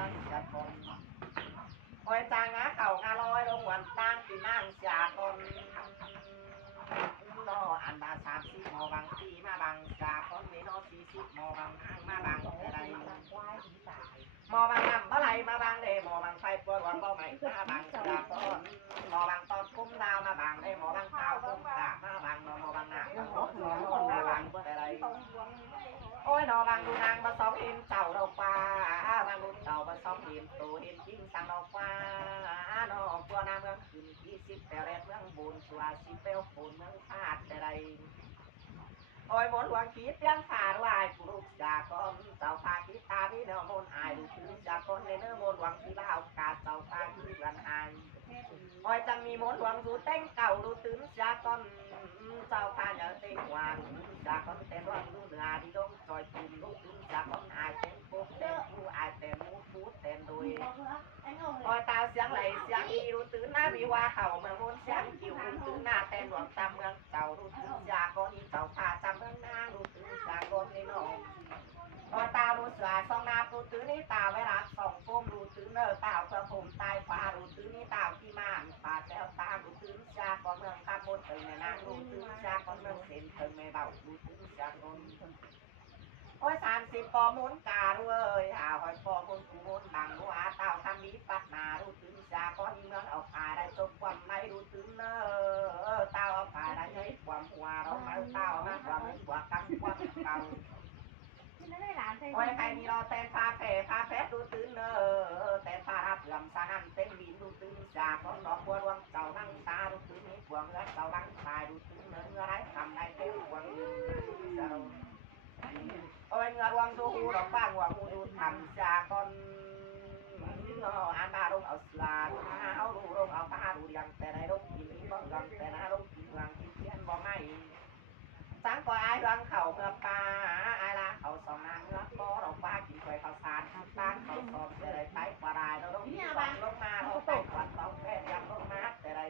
năng xà con ôi ta ngã cầu ngã lôi đông hoàn tăng thì năng xà con nó ăn bà sạp xí mò bằng xí mà bằng xà con với nó xí xí mò bằng ăn mà bằng ở đây mò bằng nằm bá lại mà bằng đây mò bằng phai qua bằng bao mày mà bằng xà con mò bằng con cung đào mà bằng đây mò bằng cao cung đà mà bằng mò bằng nạc mà bằng ở đây ôi nó bằng đu nàng mà sống im chầu đâu qua bằng đu chầu mà sống im tù im chính sang đâu qua nó qua nam ươngขึ้นที่สิบแปดเมืองบุญชัวสิบเปลวฝุ่นเมืองธาตุใดโอ้ยมนต์หลวงคิดเลี้ยงขาดวายผู้ลูกจากคนเจ้าพาคิดตาพี่เนื้อมนต์อายดูถือจากคนในเนื้อมนต์หลวงที่เล่ากาเจ้าพาคิดวันอายโอ้ยจังมีมนต์หลวงดูเต้งเก่าดูตื่นจากคนเจ้าพาอย่าเต้งหวานจากคนเต้นร้องดูเหนือดีดงจอยตุ่มดูตื่นจากคนอายเต้นปุ๊บเต้นผู้อายเต้นมูฟูเต้นดุยโอ้ยตาเสียงไหลเสียงอีดูตื่นหน้าวิวาเข่าเมืองมนต์เสียงกิ่วดูตื่นหน้าเต้นหลวงตามเมืองเจ้าดูตื่นจากคนนี้เจ้าพาจำเมืองนางดูตื่นจากคนนี้น้องโอ้ยตาดูเสือสองนาดูตื่นนี่ตาไว้รับสองก้มดูตื่นเนอตาเพื่อผมตายฟ้าดูตื่นนี่ตาที่ม่านป่าแซวตาดูตื่นจากคนเมืองข้ามบนตึงในนางดูตื่นจากคนเมืองเส้นตึงไม่เบาดูตื่นจากคนโอ้ย30ปอมุนกาด้วยหาหอยปอมุนกูมุนบังหัวเต่าทำมีปัดนาดูตื่นจากคนเมืองเอาผ่าได้จบความไม่ดูตื่นเนอเต่าเอาผ่าได้ยัยความหัวเราไม่เต่ามาความหัวกันความเก่าโอ้ยใครมีเราเต้นพาแผลดูตื่นเนอเต้นพารับลำสานันเต้นบินดูตื่นจากคนดอกบัวดวงเจ้านั่งตาดูตื่นนี้พวงเงือเจ้าบังตายดูตื่นเนื้อเงือไรทำได้เต้นพวงยืนโอ้ยเงือดวงดูหูดอกฟ้าหัวหูดูทำจากคนอันมาลงเอาสลาเอาดูลงเอาผ้าดูยังแต่ได้ลงกินบ้องยังแต่นะลงกินวางกินเทียนบ่ไม่สังก็อายรังเข่าเมื่อปลาอายละเข่าสองนางเมื่อก็ดอกฟ้ากินไข่ข้าวสารตั้งเข่าสอบแต่ได้ใช้กว่าได้เราลงกินบังลงมาเราใช้กว่าต้องแค่ยังลงมาแต่ได้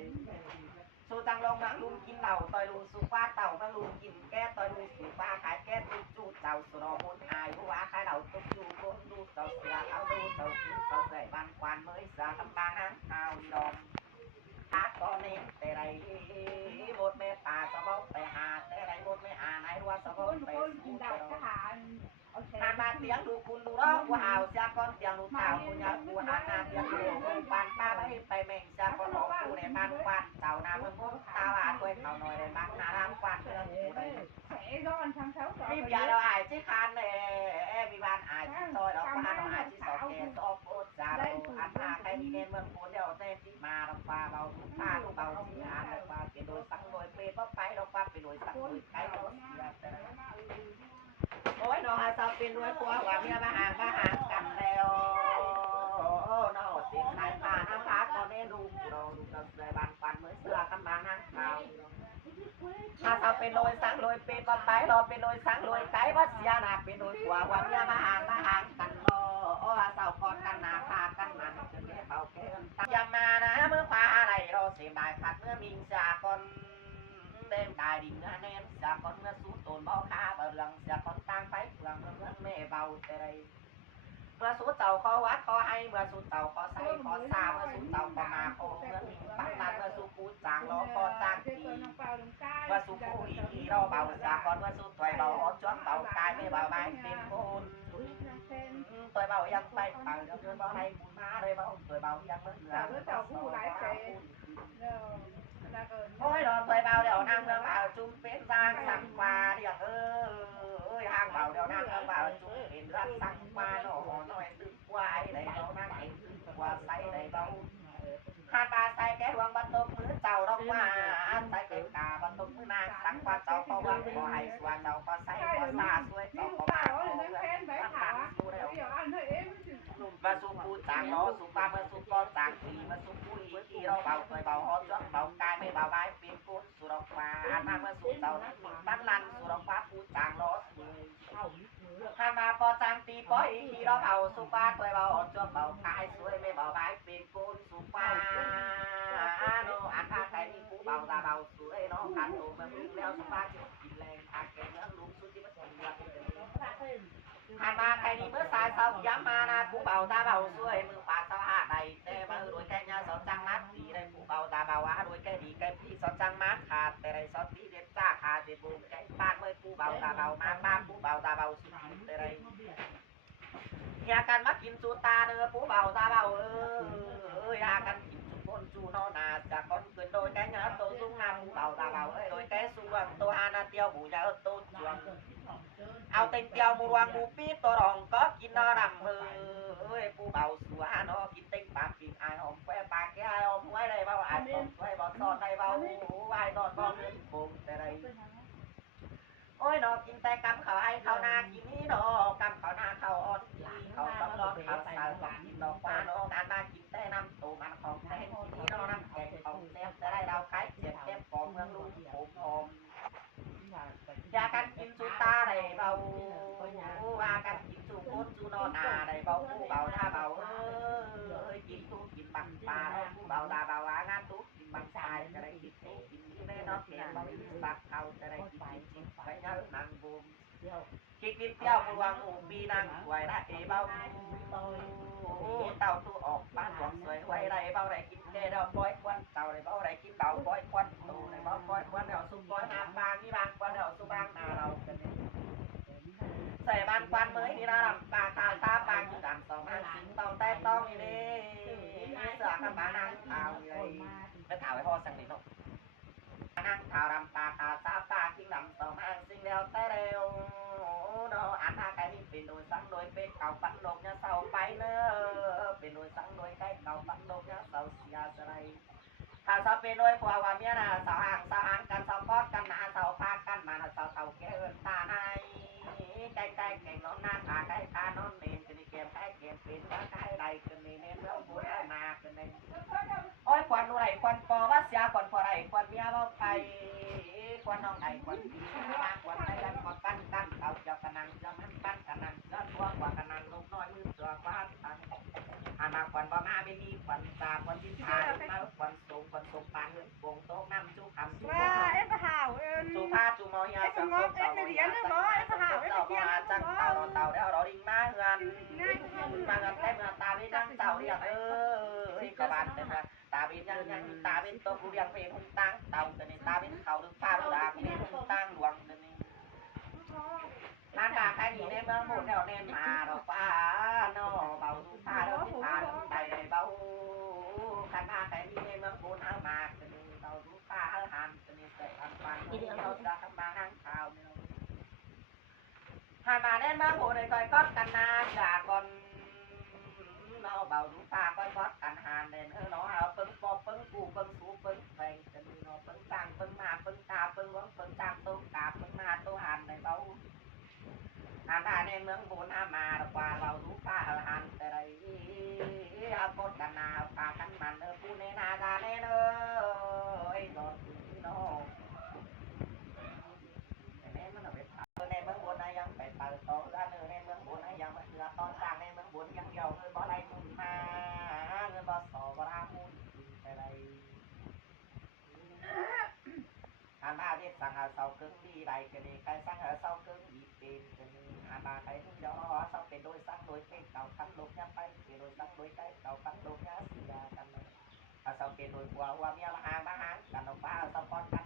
สู่ตังลงนังลุงกินเหล่าต่อยลุงสุฟ้าเต่านังลุงกินแก้ต่อยลุงสุฟ้าขายแก้ตุกจูเจ้าสุรมนอายผู้ว่าขายเหล่าตุกจูคนดูเจ้าเสือเอาดูเจ้ากินเจ้าใส่บันควันเมื่อสาคำบางนั้นเอาดอมอาตอนนี้แต่ไรบทแม่ตาสะบอกไปหาแต่ไรบทไม่อ่านไหนว่าสะบอกไปสู้เจ้าหามาเตียงดูคุณดูร้องกูหาวเสียก้อนเตียงดูเต่ากูยาวกูหาหน้าเตียงดูปานป้าไปแม่งเสียก้อนหอกกูในบ้านควันเจ้านาเมืองพวกตาหวานด้วยเขาหน่อยในบ้านนาน้ำควันเรื่องกูเลยมีเบียร์เราอายที่คานเลยมีบ้านอายที่ซอยเราบ้านเราอายที่สองแกนซอกโคตรจ้าเราอันมาใครมีเงินเมืองโคเดียวเต้นที่มาเราฟ้าเบาฟ้าเบาที่อ่านเราฟ้าเป็นโดยสังโดยเปรย์ก็ไปเราฟ้าเป็นโดยสังโดยไก่เราเสียแต่โอ้ยน้องอาสาวเป็นด้วยผัวว่าเมียมาห่างกันแล้วน้องเสียงสายตาน้ำตาก็ไม่รู้เราดูกันเลยบานปันเหมือนเสือคำบางนางเขาอาสาวเป็นโดยสังโดยเปรย์ก็ไปเราเป็นโดยสังโดยไก่วัดเสียหนักเป็นโดยผัวว่าเมียมาห่างกันบ่อาสาวกอดกันหนาพากันมันจนแม่เบาแก้มอย่ามานะเมื่อฟ้าอะไรเราเสียงได้ขัดเมื่อมิงจากอนเđêm đài đình anh em xa con ngơ xuống tồn bao khá bờ lần xa con tăng phải phường ngơ mê bầu tê đây mưa xuống tàu khó quá khó hay mưa xuống tàu khó say khó xa mưa xuống tàu khó mà khó mưa bắt tan mưa xuống cú chàng lo khó chàng thì mưa xuống cú ý lo bầu xa con mưa xuống tuổi bầu hót choáng bầu cái mê bầu bài tên hôn tuổi bầuยังไปเป่าเรื่องบ่ให้บุญมาเลยบ่tuổi bầuยังmới ôi đòn tuổi bầu đều năng hương bảo chung phết giang sang qua đi ơi hàng bảo đều năng hương bảo chung phết giang sang qua nó nói từ qua ấy đấy nó năng ấy từ qua say đấy đâu hai ba say cái hoàng bắt tôm mứ chầu đâu qua say cái cả bắt tôm mứ nàng sang qua cháu có qua có hay xua cháu có say có xa xuôi cháu có ba có và su phu chàng nó su ba mươi su con chàng thì mà su phu ý đâu bảo tuổi bảo hót chót bảo cai mới bảo bài phiền côn su đọc qua ăn mang mà su tàu bán lăn su đọc qua phu chàng nó hai mà po chàng tì po ý đó bảo su ba tuổi bảo hót chót bảo cai xuôi mới bảo bài phiền côn su qua nó ăn ta cái đi phu bảo ra bảo suối nó ăn đồ mà phu leo su ba chịu kìm lên ăn cái nữa đúng su chỉ mất tiền ผ่านมาใครนี่เมื่อสายเสาย้ำมานะผู้เบาตาเบาช่วยมือปาดเสาหาใดแต่มาโดยแก่ยาสอนจังมัดดีได้ผู้เบาตาเบาว่าโดยแก่ดีแก่พี่สอนจังมัดขาดแต่ได้สอนพี่เด็ดจ้าขาดเด็ดบุญแก่บ้านเมื่อผู้เบาตาเบามาบ้านผู้เบาตาเบาสุดแต่ได้อยากกันมากินจูตาเนื้อผู้เบาตาเบาอยากกันกินจุคนจูนอนาจากคนเกินโดยแก่ยาโตสูงงามผู้เบาตาเบาโดยแก่สูงตัวอาณาเตียวผู้ยาโตจวงเอาเต็งเตียวมูวางมูปีตัวรองก็กินนอดำผู้เบาสัวนอกินเต็งปากกินไอหอมแฝงปากแกไอหอมไว้ได้เบาไอหอมไว้บ่ซอนได้เบาไว้นอนบ่เงินบุญแต่ใดโอ้ยนอกินแต่กำเขาให้เขานากินนี่นอกำเขานาเขาอ่อนเขาสำรองเขาสาวของกินดอกฟ้านองานมากินแต่น้ำตูมันของแท้ที่นอน้ำแกงของแซ่บจะได้เราขายเจ็บแซ่บของเมืองลุงผมหอมอยากกันกินสุตาได้เบาว่ากันกินสุโคตรสุนอนาได้เบาผู้เบาท่าเบากินตู้กินบังปลาผู้เบาตาเบาว่างานตู้กินบังปลาจะได้กินตู้กินที่แม่นอกเห็นเบาสักเขาจะได้กินกินไปเยอะนางบูมกินกินเที่ยวบวงหูปีนางสวยได้เบาเต่าตู้ออกบ้านหลวงสวยไว้ได้เบาได้กินแก่เราปล่อยควันเต่าได้เบาได้กินเต่าปล่อยควันตูได้เบาปล่อยควันเดี๋ยวซุปปล่อยหามบางนี่บางควันเดี๋ยวซุปบางนาเรากันใส่บานควันเมื่อนี่นะปลาตาตาปลาจุดด่างสองอันสิงตองแต่ต้องนี่เลยเสือกับปลานางเต่าเลยไม่เต่าให้พ่อสั่งนี่เนาะนางเต่ารำปลาตาตาปลาทิ้งลำสองอันสิงแล้วแต่เร็วเนาะอันท่าไก่นี่เป็นโดยสั่งโดยเป็นเก่าปันดกเนี่ยเสาไปเนอะเป็นโดยสั่งโดยไก่เก่าปันดกเนี่ยเสาเสียอะไรถ้าเสาเป็นโดยผัวว่าเมียน่ะเสาห่างกันเสาปอดกันนาเสาพากันมาเสาเต่าแก่เอินตาในไก่ไก่เก่งนอนหน้าตาไก่ตานอนเนนจะมีเกมไก่เกมเป็นว่าไก่ใดกันนี่เน้นเรื่องบุญนากันนี่โอ้ยควันอะไรควันปอว่าเสียควันพอไรควันเมียว่าไปควันน้องไอ้ควันผีมาควันไอ้กันควันกันเต่าเจ้ากันนังเจ้ามันกันนังเจ้าตัวกว่ากันนังลูกน้อยมือตัวกว่าทันอาณาควันบ่มาไม่มีควันตาควันที่ทานมาควันสูงปานเงินวงโต๊ะน้ำจูคำจู ว่าเอ็ดหาวเอ็น จูพาจูมอยาสังสมเต่าเต่าเดี๋ยวรอดิ่งมาเงินมาเงินแต่เมื่อตาเป็นนั่งเต่าเรียกกบาลแต่เมื่อตาเป็นยังตาเป็นตัวผู้เรียงเพลงหุ่นตั้งเต่าแต่นี่ตาเป็นเขาดึงผ้าดาเพลงหุ่นตั้งหลวงแต่นี่ร้านกาใครหนีในเมืองหมดแล้วเน้นมาดอกฟ้าโน่เบาดูผ้าแล้วที่ผ้าใดเบาขันมาใครหนีในเมืองหมดเอามาแต่นี่เบาดูผ้าเอาหันแต่นี่ใส่อันฟังเราจะทำมาห้างข่าวเนี่ยผ่านมาเน้นเมืองหมดเลยคอยก๊อดกันนาจากก่อนเราเบาดูผ้าก้อยก๊อดกันหันเด่นเนาะเอาปึ้งปอบปึ้งกูปึ้งสูปึ้งแฝงแต่นี่เนาะปึ้งต่างปึ้งมาปึ้งตาปึ้งหลวงปึ้งตามตุ้งกาปึ้งมาตัวหันในเบาอาณาในเมืองโบนามาดว่าเรารู้ป้าหันแต่ไรเอาปดกันนาปากันมันผู้ในนาดาเนเนยนอนนอนในมันเอาไปเผาในเมืองโบนายังไปเปิดโตแล้วในเมืองโบนายังมาเสือตอนสร้างในเมืองโบนยังเดียวเงินบ่ไรมุนมาเงินบ่สอบบ่รามุนแต่ไรอาณาเรียกสั่งหาเสาเกิงดีใดกันนี่ใครสั่งหาเสาเกิงดีเป็นกันนี่อาณาใครทุกยอเสาเป็นโดยสั่งโดยเป็นเก่าคันลูกยับไปเป็นโดยสั่งโดยใกล้เก่าคันลูกยับเสียกันเลยเสาเป็นโดยหัวเมียมาหางกันออกมาเสาปอนกัน